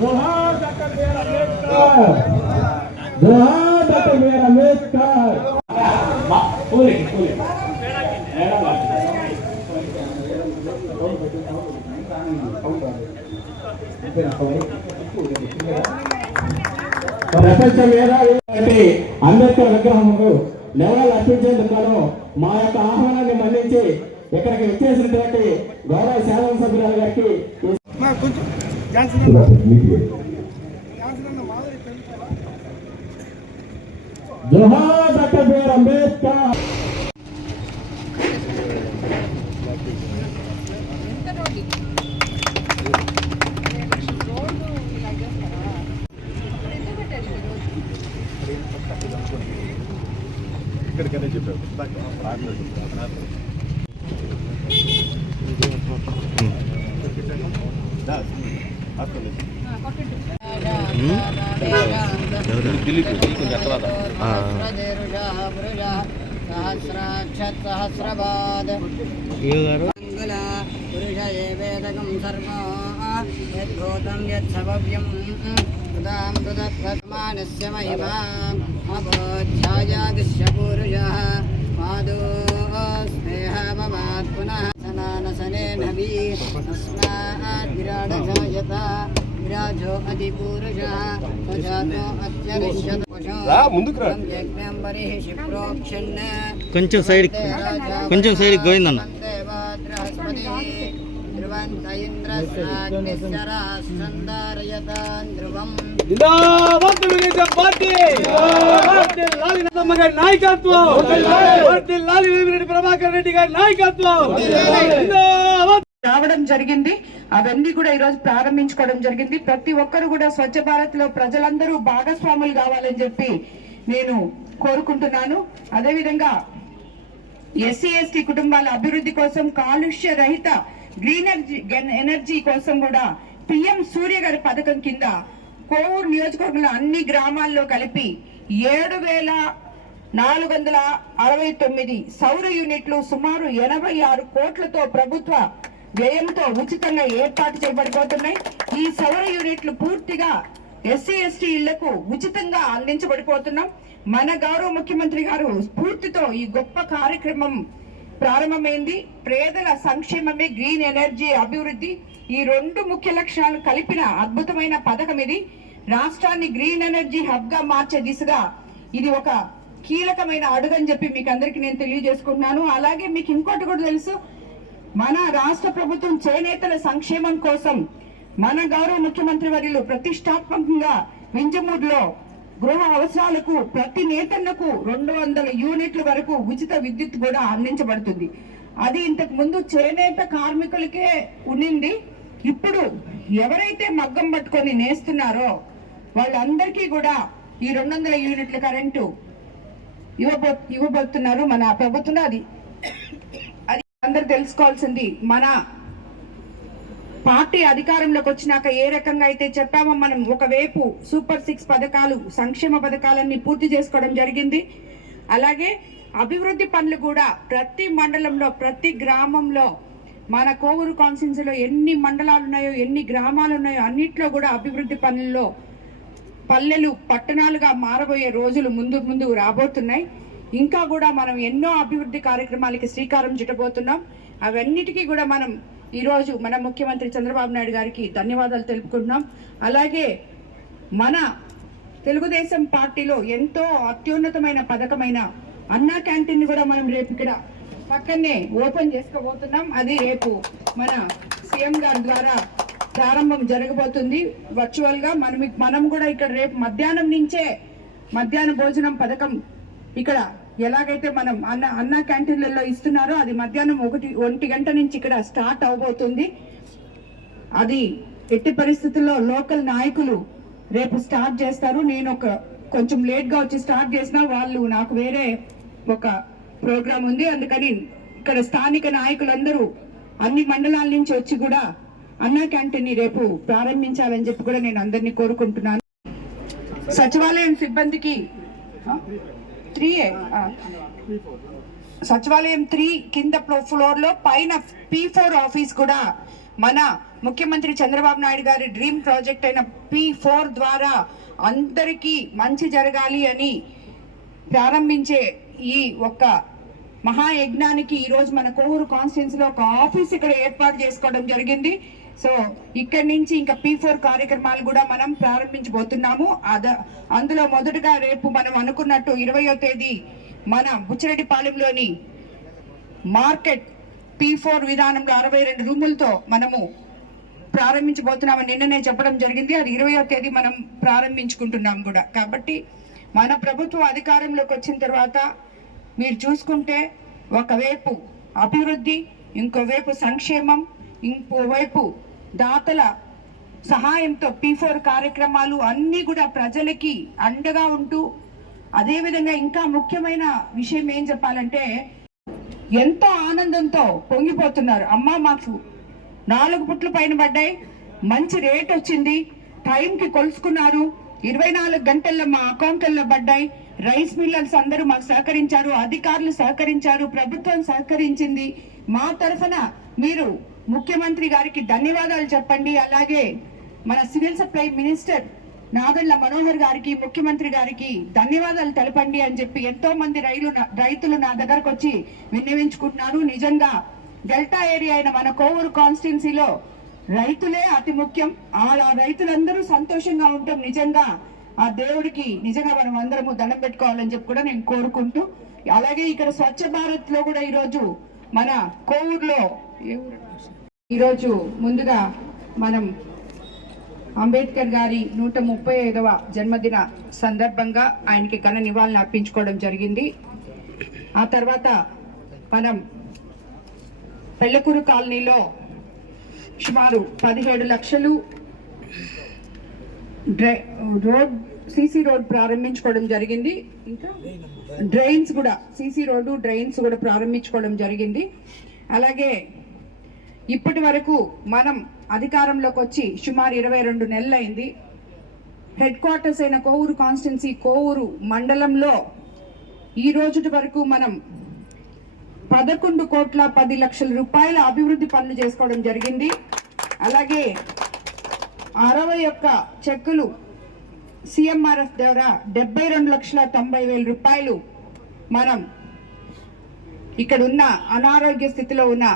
जोहार doctor B R. Ambedkar, जोहार doctor B R. Ambedkar. बोले ప్రపంచ మేధావి అంబేద్కర్ విగ్రహంకు నివాళులు అర్పించేందుకు మా యొక్క ఆహ్వానాన్ని మన్నించి ఇక్కడికి వచ్చేసినటువంటి గౌరవ శాసనసభ్యురాలు గారికి జోహార్ డాక్టర్ బి.ఆర్. అంబేద్కర్. ఇక్కడికనే చెప్పారు सहस्राक्षत्सहस्रपाद पुरुष वेदकं सर्वो यद्भूतं यत्सभव्यं तदां तदत्मानस्य महिमाम् अबोध्यायागस्य पुरुषः पादो स्नेहभवात् पुनः सनानसनेन तस्मात् विराडजायता विराजो अधिपुरुषः स्वजातो अत्यरिष्यत् కొంచెం సైడ్ గోవిందన్న నాయకత్వం ప్రభాకర్ రెడ్డి గారి నాయకత్వం రావడం జరిగింది. అవన్నీ కూడా ఈ రోజు ప్రారంభించుకోవడం జరిగింది. ప్రతి ఒక్కరు కూడా స్వచ్ఛ భారత్ లో ప్రజలందరూ భాగస్వాములు కావాలని చెప్పి నేను కోరుకుంటున్నాను. అదేవిధంగా ఎస్సీ ఎస్టీ కుటుంబాల అభివృద్ధి కోసం కాలుష్య రహిత గ్రీన్ ఎనర్జీ కోసం కూడా పిఎం సూర్య గారి పథకం కింద కోవూరు నియోజకవర్గంలో అన్ని గ్రామాల్లో కలిపి 7,469 సౌర యూనిట్లు సుమారు 86 కోట్లతో ప్రభుత్వ వ్యయంతో ఉచితంగా ఏర్పాటు చేయబడిపోతున్నాయి. ఈ సౌర యూనిట్లు పూర్తిగా ఎస్సీ ఎస్టీ ఇళ్లకు ఉచితంగా అందించబడిపోతున్నాం. మన గౌరవ ముఖ్యమంత్రి గారు స్ఫూర్తితో ఈ గొప్ప కార్యక్రమం ప్రారంభమైంది. పేదల సంక్షేమమే గ్రీన్ ఎనర్జీ అభివృద్ధి, ఈ రెండు ముఖ్య లక్ష్యాలు కలిపిన అద్భుతమైన పథకం ఇది. రాష్ట్రాన్ని గ్రీన్ ఎనర్జీ హబ్ గా మార్చే దిశగా ఇది ఒక కీలకమైన అడుగని చెప్పి మీకు అందరికీ నేను తెలియజేసుకుంటున్నాను. అలాగే మీకు ఇంకోటి కూడా తెలుసు, మన రాష్ట్ర ప్రభుత్వం చేనేతల సంక్షేమం కోసం మన గౌరవ ముఖ్యమంత్రి వర్యులు ప్రతిష్టాత్మకంగా వింజమూరులో గృహ అవసరాలకు ప్రతి నేతన్నకు 200 యూనిట్ల వరకు ఉచిత విద్యుత్ కూడా అందించబడుతుంది. అది ఇంతకు ముందు చేనేత కార్మికులకే ఉండింది. ఇప్పుడు ఎవరైతే మగ్గం పట్టుకొని నేస్తున్నారో వాళ్ళందరికీ కూడా ఈ 200 యూనిట్ల కరెంటు ఇవ్వబోతున్నారు మన ప్రభుత్వం. అది అందరు తెలుసుకోవాల్సింది, మన పార్టీ అధికారంలోకి వచ్చినాక ఏ రకంగా అయితే చెప్పామో మనం ఒకవైపు సూపర్ 6 పథకాలు సంక్షేమ పథకాలన్నీ పూర్తి చేసుకోవడం జరిగింది. అలాగే అభివృద్ధి పనులు కూడా ప్రతి మండలంలో ప్రతి గ్రామంలో మన కోవూరు కాన్స్టిట్యున్సీలో ఎన్ని మండలాలు ఉన్నాయో ఎన్ని గ్రామాలు ఉన్నాయో అన్నిట్లో కూడా అభివృద్ధి పనుల్లో పల్లెలు పట్టణాలుగా మారబోయే రోజులు ముందు రాబోతున్నాయి. ఇంకా కూడా మనం ఎన్నో అభివృద్ధి కార్యక్రమాలకి శ్రీకారం చుట్టబోతున్నాం. అవన్నిటికీ కూడా మనం ఈరోజు మన ముఖ్యమంత్రి చంద్రబాబు నాయుడు గారికి ధన్యవాదాలు తెలుపుకుంటున్నాం. అలాగే మన తెలుగుదేశం పార్టీలో ఎంతో అత్యున్నతమైన పథకమైన అన్నా క్యాంటీన్ కూడా మనం రేపు ఇక్కడ పక్కనే ఓపెన్ చేసుకోబోతున్నాం. అది రేపు మన సీఎం గారి ద్వారా ప్రారంభం జరగబోతుంది వర్చువల్ గా. మనం కూడా ఇక్కడ రేపు మధ్యాహ్నం నుంచే మధ్యాహ్న భోజనం పథకం ఇక్కడ ఎలాగైతే మనం అన్న క్యాంటీన్లలో ఇస్తున్నారో అది మధ్యాహ్నం 1 గంట నుంచి ఇక్కడ స్టార్ట్ అవబోతుంది. అది ఎట్టి పరిస్థితుల్లో లోకల్ నాయకులు రేపు స్టార్ట్ చేస్తారు. నేను కొంచెం లేట్ గా వచ్చి స్టార్ట్ చేసిన వాళ్ళు నాకు వేరే ఒక ప్రోగ్రామ్ ఉంది, అందుకని ఇక్కడ స్థానిక నాయకులందరూ అన్ని మండలాల నుంచి వచ్చి కూడా అన్నా క్యాంటీన్ ని రేపు ప్రారంభించాలని చెప్పి కూడా నేను అందరినీ కోరుకుంటున్నాను. సచివాలయం సిబ్బందికి సచివాలయం 3 కింద ఫ్లోర్ లో పైన P4 ఆఫీస్ కూడా మన ముఖ్యమంత్రి చంద్రబాబు నాయుడు గారి డ్రీమ్ ప్రాజెక్ట్ అయిన P4 ద్వారా అందరికీ మంచి జరగాలి అని ప్రారంభించే ఈ ఒక్క మహాయజ్ఞానికి ఈరోజు మన కోవూరు కాన్స్టిట్యున్సీలో ఒక ఆఫీస్ ఇక్కడ ఏర్పాటు చేసుకోవడం జరిగింది. సో ఇక్కడి నుంచి ఇంకా P4 కార్యక్రమాలు కూడా మనం ప్రారంభించబోతున్నాము. అందులో మొదటగా రేపు మనం అనుకున్నట్టు 20వ తేదీ మన బుచ్చిరెడ్డిపాలెంలోని మార్కెట్ P4 విధానంలో 62 రూములతో మనము ప్రారంభించబోతున్నామని నిన్ననే చెప్పడం జరిగింది. అది 20వ తేదీ మనం ప్రారంభించుకుంటున్నాం కూడా. కాబట్టి మన ప్రభుత్వం అధికారంలోకి వచ్చిన తర్వాత మీరు చూసుకుంటే ఒకవైపు అభివృద్ధి, ఇంకోవైపు సంక్షేమం, ఇంకోవైపు దాతల సహాయంతో P4 కార్యక్రమాలు అన్నీ కూడా ప్రజలకి అండగా ఉంటూ, అదేవిధంగా ఇంకా ముఖ్యమైన విషయం ఏం చెప్పాలంటే ఎంతో ఆనందంతో పొంగిపోతున్నారు. అమ్మ మాకు 4 పుట్లు పైన పడ్డాయి, మంచి రేట్ వచ్చింది, టైంకి కొలుసుకున్నారు, 24 గంటల్లో మా అకౌంట్లలో పడ్డాయి, రైస్ మిల్లర్స్ అందరూ మాకు సహకరించారు, అధికారులు సహకరించారు, ప్రభుత్వం సహకరించింది. మా తరఫున మీరు ముఖ్యమంత్రి గారికి ధన్యవాదాలు చెప్పండి. అలాగే మన civil supply minister Nadella Manohar గారికి, ముఖ్యమంత్రి గారికి ధన్యవాదాలు తెలపండి అని చెప్పి ఎంతో మంది రైతులు నా దగ్గరకు వచ్చి విన్నవించుకుంటున్నారు. నిజంగా డెల్టా ఏరియా అయిన మన కోవూరు కాన్స్టిట్యున్సీలో రైతులే అతి ముఖ్యం. ఆ రైతులందరూ సంతోషంగా ఉంటాం. నిజంగా ఆ దేవుడికి నిజంగా మనం అందరము దండం పెట్టుకోవాలని చెప్పి కూడా నేను కోరుకుంటూ, అలాగే ఇక్కడ స్వచ్ఛ భారత్ లో కూడా ఈరోజు మన కోవూరులో ఈరోజు ముందుగా మనం అంబేద్కర్ గారి 135వ జన్మదిన సందర్భంగా ఆయనకి ఘన నివాళులు అర్పించుకోవడం జరిగింది. ఆ తర్వాత మనం పెళ్లకూరు కాలనీలో సుమారు 17 లక్షలు సీసీ రోడ్ ప్రారంభించుకోవడం జరిగింది. ఇంకా డ్రైన్స్ కూడా సీసీ రోడ్డు డ్రైన్స్ కూడా ప్రారంభించుకోవడం జరిగింది. అలాగే ఇప్పటి వరకు మనం అధికారంలోకి వచ్చి సుమారు 22 నెలలు అయింది. హెడ్ క్వార్టర్స్ అయిన కోవూరు కాన్స్టిట్యున్సీ కోవూరు మండలంలో ఈ రోజు వరకు మనం 11,10,00,000 రూపాయల అభివృద్ధి పనులు చేసుకోవడం జరిగింది. అలాగే 61 చెక్కులు సిఎంఆర్ఎఫ్ ద్వారా 72,90,000 రూపాయలు మనం ఇక్కడ ఉన్న అనారోగ్య స్థితిలో ఉన్న